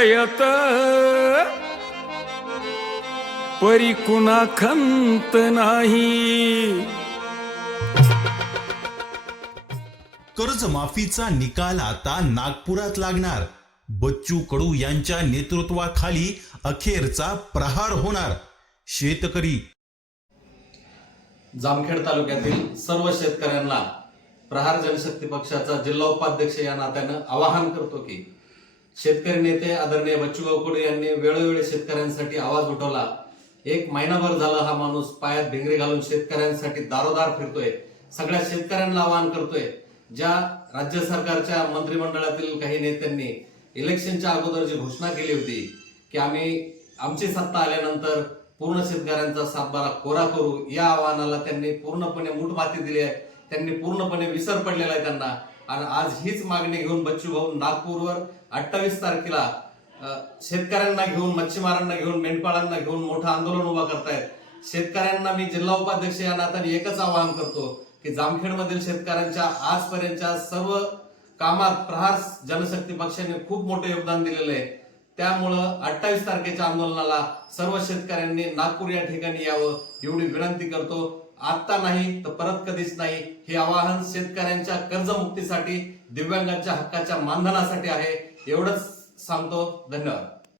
येत परी कुणा खंत नाही. कर्जमाफीचा निकाल आता नागपुरात लागणार. बच्चू कडू यांच्या नेतृत्वाखाली अखेरचा प्रहार होणार. शेतकरी जामखेड तालुक्यातील सर्व शेतकऱ्यांना प्रहार जनशक्ती पक्षाचा जिल्हा उपाध्यक्ष या नात्यानं आवाहन करतो की शेतकरी नेते आदरणीय बच्चू कडू यांनी वेळोवेळी शेतकऱ्यांसाठी आवाज उठवला. एक महिनाभर झाला हा माणूस पायात भिंगरी घालून शेतकऱ्यांसाठी दारोदार फिरतोय. सगळ्या शेतकऱ्यांना आवाहन करतोय. ज्या राज्य सरकारच्या मंत्रिमंडळातील काही नेत्यांनी इलेक्शनच्या अगोदर जी घोषणा केली होती की आम्ही आमची सत्ता आल्यानंतर पूर्ण शेतकऱ्यांचा सातबारा कोरा करू या आव्हानाला त्यांनी पूर्णपणे मूठमाती दिली आहे. त्यांनी पूर्णपणे विसर पडलेला आहे त्यांना. आणि आज हीच मागणी घेऊन बच्चू भाऊ नागपूरवर अठ्ठावीस तारखेला शेतकऱ्यांना घेऊन मच्छीमारांना घेऊन मेंढपाळांना घेऊन मोठं आंदोलन उभा करतायत. शेतकऱ्यांना मी जिल्हा उपाध्यक्ष या नात्याने एकच आवाहन करतो की जामखेडमधील शेतकऱ्यांच्या आजपर्यंतच्या सर्व कामात प्रहार जनशक्ती पक्षाने खूप मोठं योगदान दिलेलं आहे. त्यामुळं अठ्ठावीस तारखेच्या आंदोलनाला सर्व शेतकऱ्यांनी नागपूर या ठिकाणी यावं एवढी विनंती करतो. आता नाही तर परत कधीच नाही. हे आवाहन शेतकऱ्यांच्या कर्जमुक्तीसाठी दिव्यांगांच्या हक्काच्या मानधनासाठी आहे. एवढंच सांगतो. धन्यवाद.